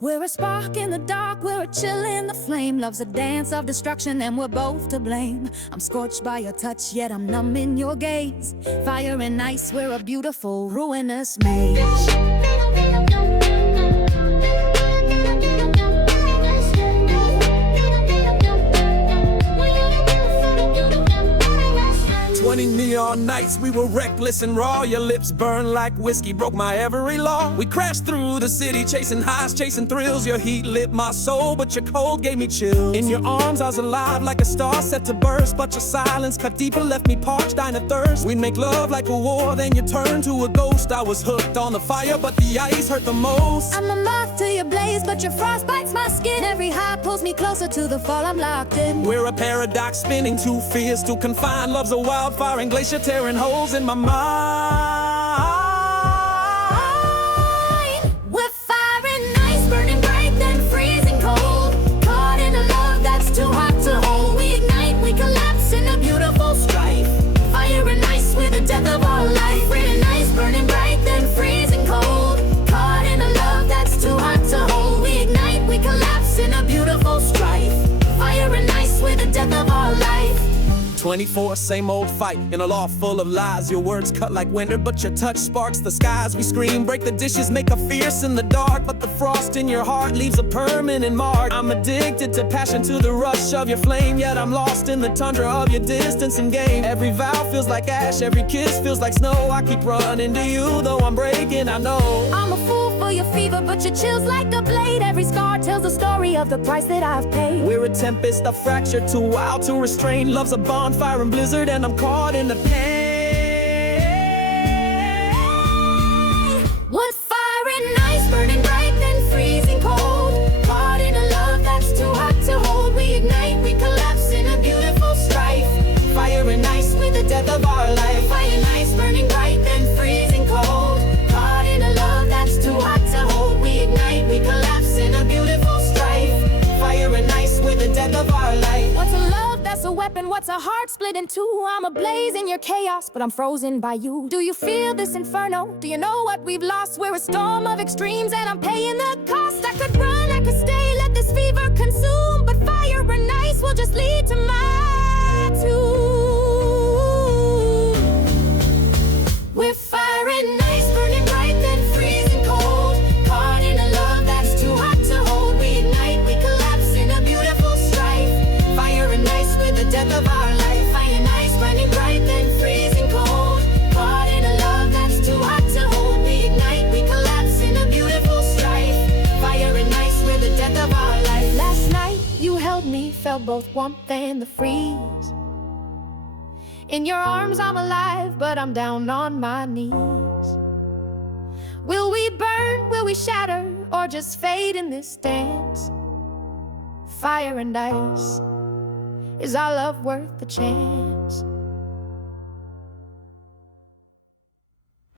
We're a spark in the dark, we're a chill in the flame. Love's a dance of destruction and we're both to blame. I'm scorched by your touch, yet I'm numb in your gaze. Fire and ice, we're a beautiful, ruinous maze. 20 neon nights, we were reckless and raw. Your lips burned like whiskey, broke my every law. We crashed through the city, chasing highs, chasing thrills. Your heat lit my soul, but your cold gave me chills. In your arms I was alive like a star set to burst, but your silence cut deeper, left me parched, dying of thirst. We'd make love like a war, then you turned to a ghost. I was hooked on the fire, but the ice hurt the most. I'm a moth to your blaze, but your frost bites my skin. Every high pulls me closer to the fall, I'm locked in. We're a paradox, spinning too fierce to confine. Love's a wildfire and glacier tearing holes in my mind. We're fire and ice, burning bright, then freezing cold. Caught in a love that's too hot to hold. We ignite, we collapse in a beautiful strife. Fire and ice, we're the death of our life. Fire and ice, burning bright, then freezing cold. Caught in a love that's too hot to hold. We ignite, we collapse in a beautiful strife. Fire and ice, we're the death of our life. 24, same old fight in a loft full of lies. Your words cut like winter, but your touch sparks the skies. We scream, break the dishes, make a fierce in the dark, but the frost in your heart leaves a permanent mark. I'm addicted to passion, to the rush of your flame, yet I'm lost in the tundra of your distance and game. Every vow feels like ash, every kiss feels like snow. I keep running to you, though I'm breaking, I know. I'm a fool for your fever, but your chills like a blade. Every scar tells the story of the price that I've paid. We're a tempest, a fracture, too wild to restrain. Love's a bonfire and blizzard, and I'm caught in the pain. One fire and ice, burning bright, then freezing cold. Caught in a love that's too hot to hold. We ignite, we collapse in a beautiful strife. Fire and ice, with the death of our life. Fire and ice, burning bright, then freezing cold. Caught in a love that's too hot to hold. We ignite, we collapse in a beautiful strife. Fire and ice, with the death of our life. What's a love that's a weapon? What's a heart split in two? I'm ablaze in your chaos, but I'm frozen by you. Do you feel this inferno? Do you know what we've lost? We're a storm of extremes, and I'm paying the cost. I could run, I could stay, let this fever consume, but fire and ice will just lead to my tomb. We're fire and ice, burning bright, then freezing cold. Caught in a love that's too hot to hold. We ignite, we collapse in a beautiful strife. Fire and ice, with the death of our life. Fire and ice, burning bright, then freezing cold. Caught in a love that's too hot to hold. We ignite, we collapse in a beautiful strife. Fire and ice, with the death of our life. Last night you held me, felt both warmth and the freeze. In your arms I'm alive, but I'm down on my knees. Will we burn, will we shatter, or just fade in this dance? Fire and ice, is our love worth the chance?